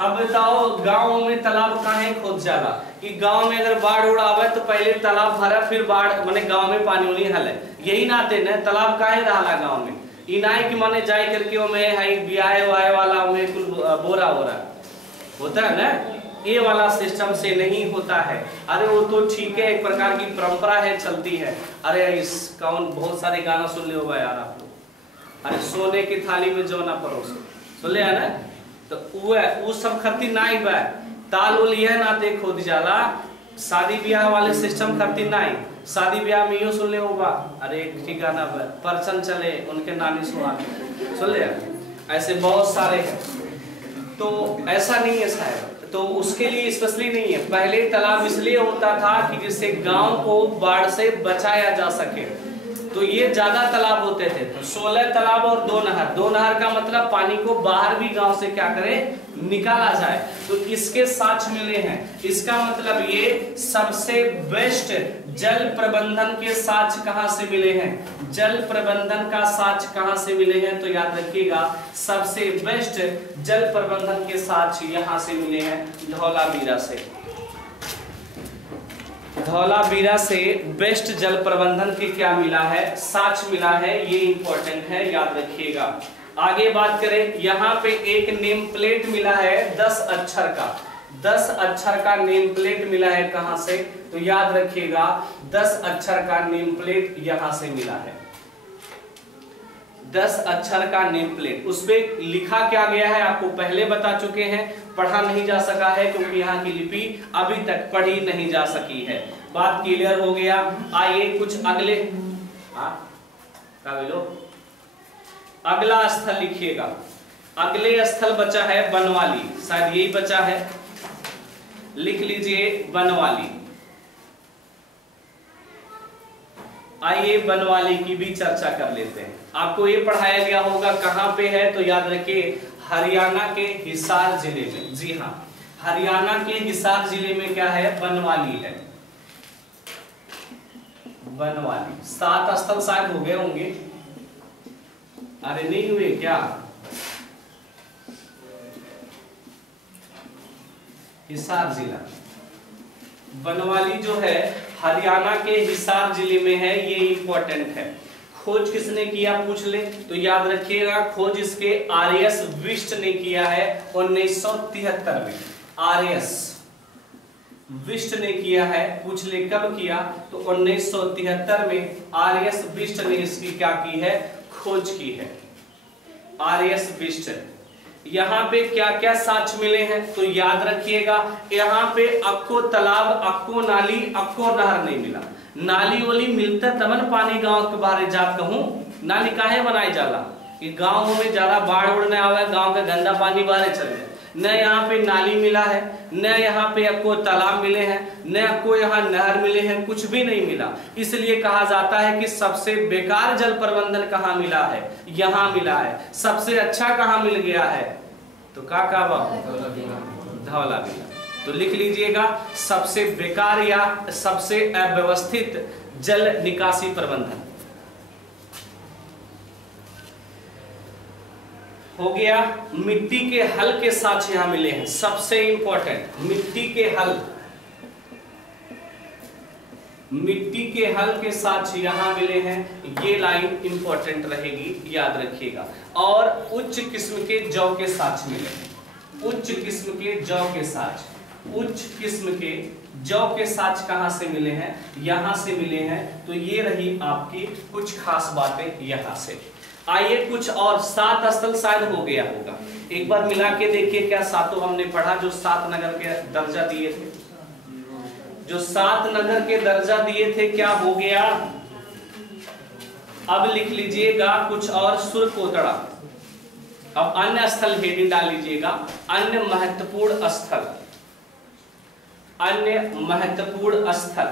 अब बताओ गांव में तालाब काहे खोद जाला? कि गांव में अगर बाढ़ उड़ आवे तो पहले तालाब भरा फिर बाढ़ माने गांव में पानी नहीं हले, यही नाते न तालाब काहे रहला गांव में? इनाई कि माने जाए करके ओमे है बियाह वाय वाला में कुल बोरा होता है ना, ये वाला सिस्टम से नहीं होता है। अरे वो तो ठीक है, एक प्रकार की परंपरा है, चलती है। अरे इस कौन बहुत सारे गाना सुन ले होगा यार आप लोग। अरे सोने की थाली में जो ना परोसे, सुन ले है ना? तो वो सब खर्ती ना ही बा, ताल उल यह ना देखो जाला, शादी ब्याह वाले सिस्टम खर्ती ना ही। शादी ब्याह में यो सुन ले होगा, अरे ठीक गाना बा, परचन चले उनके नानी सुहाग, सुन ले, ऐसे बहुत सारे हैं। तो ऐसा नहीं है साहब, तो उसके लिए स्पेशली नहीं है। पहले तालाब इसलिए होता था कि जिससे गांव को बाढ़ से बचाया जा सके, तो ये ज्यादा तालाब होते थे। तो 16 तालाब और 2 नहर। 2 नहर का मतलब पानी को बाहर भी गांव से क्या करें? निकाला जाए। तो इसके साक्ष्य मिले हैं। इसका मतलब ये सबसे बेस्ट जल प्रबंधन के साक्ष्य कहां से मिले हैं? जल प्रबंधन का साक्ष्य कहां से मिले हैं? तो याद रखिएगा सबसे बेस्ट जल प्रबंधन के साक्ष्य यहां से मिले हैं धौलावीरा से। धौलावीरा से बेस्ट जल प्रबंधन के क्या मिला है? साक्ष्य मिला है। ये इंपॉर्टेंट है, याद रखिएगा। आगे बात करें, यहाँ पे एक नेम प्लेट मिला है 10 अक्षर का। 10 अक्षर का नेम प्लेट मिला है कहां से? तो याद रखिएगा 10 अक्षर का नेम प्लेट यहां से मिला है। 10 अक्षर का नेम प्लेट, उस पे लिखा क्या गया है आपको पहले बता चुके हैं। पढ़ा नहीं जा सका है क्योंकि यहाँ की लिपि अभी तक पढ़ी नहीं जा सकी है। बात क्लियर हो गया। आइए कुछ अगले अगला स्थल लिखिएगा। अगले स्थल बचा है बनवाली, शायद यही बचा है, लिख लीजिए बनवाली। आइए बनवाली की भी चर्चा कर लेते हैं। आपको ये पढ़ाया गया होगा कहां पे है? तो याद रखिए हरियाणा के हिसार जिले में। जी हाँ, हरियाणा के हिसार जिले में क्या है? बनवाली है। बनवाली 7 स्थल शायद हो गए होंगे। अरे नहीं हुए क्या? हिसार जिला बनवाली जो है हरियाणा के हिसार जिले में है। ये इंपॉर्टेंट है। खोज किसने किया पूछ ले तो याद रखिएगा खोज इसके आरएस विष्ट ने किया है 1973 में। आरएस विष्ट ने किया है, पूछ ले कब किया? तो 1973 में आरएस विष्ट ने इसकी क्या की है? खोज की है। आरएस विष्ट। यहाँ पे क्या क्या साक्ष्य मिले हैं तो याद रखिएगा, यहाँ पे अक्को तालाब, अक्को नाली, अक्को नहर नहीं मिला। नाली वाली मिलता तमन पानी गांव के बाहर जात कहूं, नाली काहे बनाई जाला कि गांव में ज्यादा बाढ़ उड़ने आवे, गांव का गंदा पानी बाहर चल जाए। न यहाँ पे नाली मिला है, न यहाँ पे आपको तालाब मिले हैं, न आपको यहाँ नहर मिले हैं, कुछ भी नहीं मिला। इसलिए कहा जाता है कि सबसे बेकार जल प्रबंधन कहाँ मिला है? यहाँ मिला है। सबसे अच्छा कहाँ मिल गया है? तो का धौलावीरा। तो लिख लीजिएगा सबसे बेकार या सबसे अव्यवस्थित जल निकासी प्रबंधन हो गया। मिट्टी के हल के साक्ष्य यहां मिले हैं, सबसे इंपॉर्टेंट मिट्टी के हल। मिट्टी के हल के साथ यहाँ मिले हैं, ये लाइन इंपॉर्टेंट रहेगी, याद रखिएगा। और उच्च किस्म के जौ के साथ मिले हैं, उच्च किस्म के जौ के साथ, उच्च किस्म के जौ के साथ कहां से मिले हैं, यहां से मिले हैं। तो ये रही आपकी कुछ खास बातें यहां से। आइए कुछ और, 7 स्थल शायद हो गया होगा, एक बार मिला के देखिए क्या सातों हमने पढ़ा जो 7 नगर के दर्जा दिए थे, जो 7 नगर के दर्जा दिए थे, क्या हो गया। अब लिख लीजिएगा कुछ और, सुरकोतड़ा। अब अन्य स्थल हेडिंग डाल लीजिएगा, अन्य महत्वपूर्ण स्थल, अन्य महत्वपूर्ण स्थल।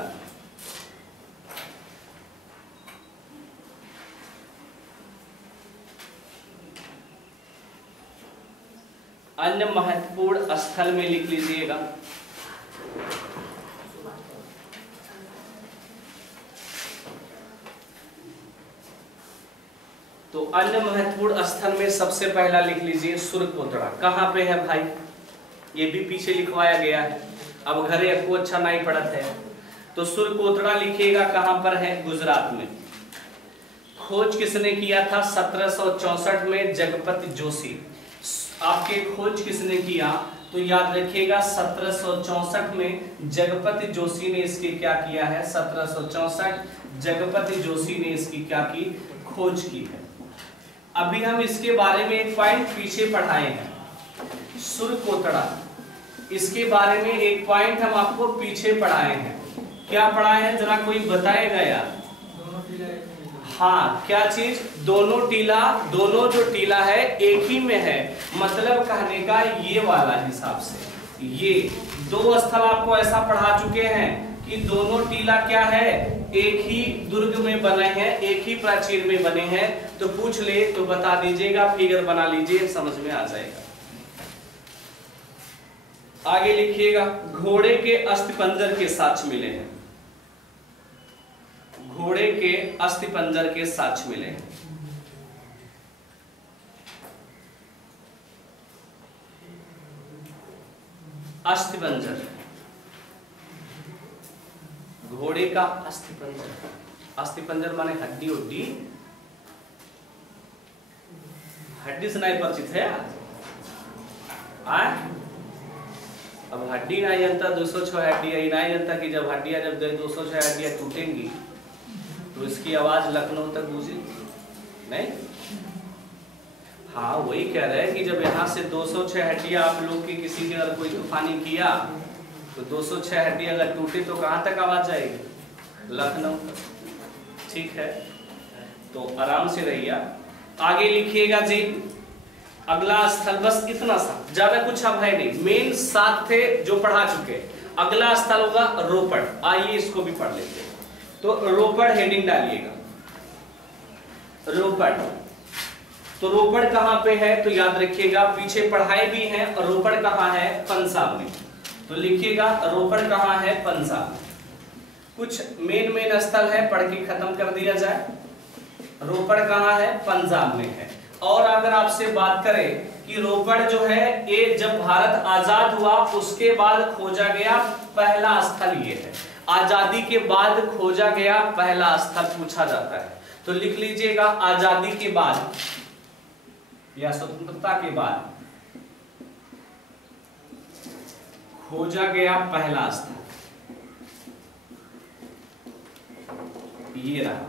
अन्य महत्वपूर्ण स्थल में लिख लीजिएगा तो अन्य महत्वपूर्ण स्थल में सबसे पहला लिख लीजिए सुरकोतड़ा। कहां पे है भाई, ये भी पीछे लिखवाया गया है, अब घरे आपको अच्छा नहीं पड़त है तो सुरकोतड़ा लिखिएगा, कहां पर है, गुजरात में। खोज किसने किया था, 1764 में जगपति जोशी। आपके खोज किसने किया, तो याद रखिएगा 1764 में जगपति जोशी ने इसकी क्या किया है, 1764 जगपति जोशी ने इसकी क्या की, खोज की है। अभी हम इसके बारे में एक पॉइंट पीछे पढ़ाए हैं, सुरकोतड़ा, इसके बारे में एक पॉइंट हम आपको पीछे पढ़ाए हैं। क्या पढ़ाए हैं, जरा कोई बताएगा यार। हाँ, क्या चीज, दोनों टीला, दोनों जो टीला है एक ही में है, मतलब कहने का ये वाला हिसाब से। ये 2 स्थल आपको ऐसा पढ़ा चुके हैं कि दोनों टीला क्या है, एक ही दुर्ग में बने हैं, एक ही प्राचीर में बने हैं। तो पूछ ले तो बता दीजिएगा, फिगर बना लीजिए, समझ में आ जाएगा। आगे लिखिएगा, घोड़े के अस्थिपंजर के साक्ष मिले हैं, घोड़े के अस्थिपंजर के साक्ष मिले हैं। अस्थिपंजर, घोड़े का अस्थिपंजर, अस्थिपंजर माने हड्डी उड्डी, हड्डी से नहीं परिचित है अब हड्डी नहीं जानता, 206 हड्डी है, नहीं जानता कि जब हड्डियां, जब 206 हड्डियां टूटेंगी तो इसकी आवाज लखनऊ तक गूंजी नहीं। हाँ, वही कह रहे हैं कि जब यहाँ से 206 हड्डियां आप लोग की किसी के अगर कोई तूफानी किया तो 206 हड्डी अगर टूटे तो कहां तक आवाज जाएगी, लखनऊ तक। ठीक है, तो आराम से रहिए। आगे लिखिएगा जी, अगला स्थल, बस इतना सा, ज्यादा कुछ अब है नहीं, मेन 7 थे जो पढ़ा चुके। अगला स्थल होगा रोपड़, आइए इसको भी पढ़ लेते हैं। तो रोपड़ हेडिंग डालिएगा, रोपड़। तो रोपड़ कहां पे है, तो याद रखिएगा पीछे पढ़ाई भी है, और रोपड़ कहां है, पंजाब में। तो लिखिएगा रोपड़ कहां है, पंजाब में। कुछ मेन स्थल है, पढ़ के खत्म कर दिया जाए। रोपड़ कहां है, पंजाब में है। और अगर आपसे बात करें कि रोपड़ जो है ये जब भारत आजाद हुआ उसके बाद खोजा गया पहला स्थल ये है, आजादी के बाद खोजा गया पहला स्थल पूछा जाता है। तो लिख लीजिएगा, आजादी के बाद या स्वतंत्रता के बाद खोजा गया पहला स्थल, ये रहा।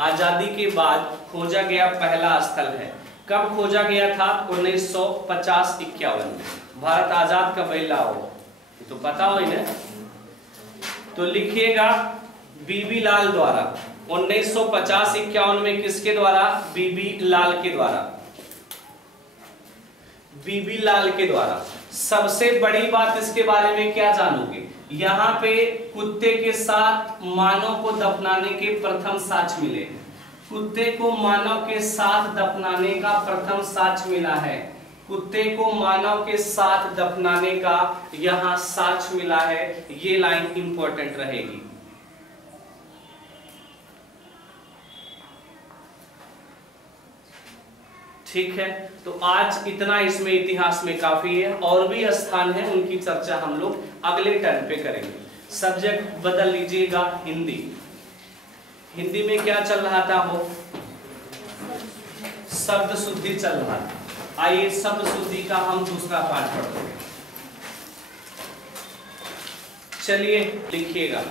आजादी के बाद खोजा गया पहला स्थल है। कब खोजा गया था, 1950-51 में। भारत आजाद कब भइला हो, ये तो पता हो ना। तो लिखिएगा बीबी लाल द्वारा, 1950-51 में किसके द्वारा, बीबी लाल के द्वारा, बीबी लाल के द्वारा। सबसे बड़ी बात इसके बारे में क्या जानोगे, यहाँ पे कुत्ते के साथ मानव को दफनाने के प्रथम साक्ष्य मिले। कुत्ते को मानव के साथ दफनाने का प्रथम साक्ष्य मिला है, कुत्ते को मानव के साथ दफनाने का यहाँ साक्ष्य मिला है। ये लाइन इंपॉर्टेंट रहेगी। ठीक है, तो आज इतना इसमें इतिहास में काफी है, और भी स्थान है उनकी चर्चा हम लोग अगले टर्न पे करेंगे। सब्जेक्ट बदल लीजिएगा हिंदी। हिंदी में क्या चल रहा था वो? शब्द शुद्धि चल रहा था। आइए शब्द शुद्धि का हम दूसरा पार्ट पढ़ते हैं। चलिए लिखिएगा।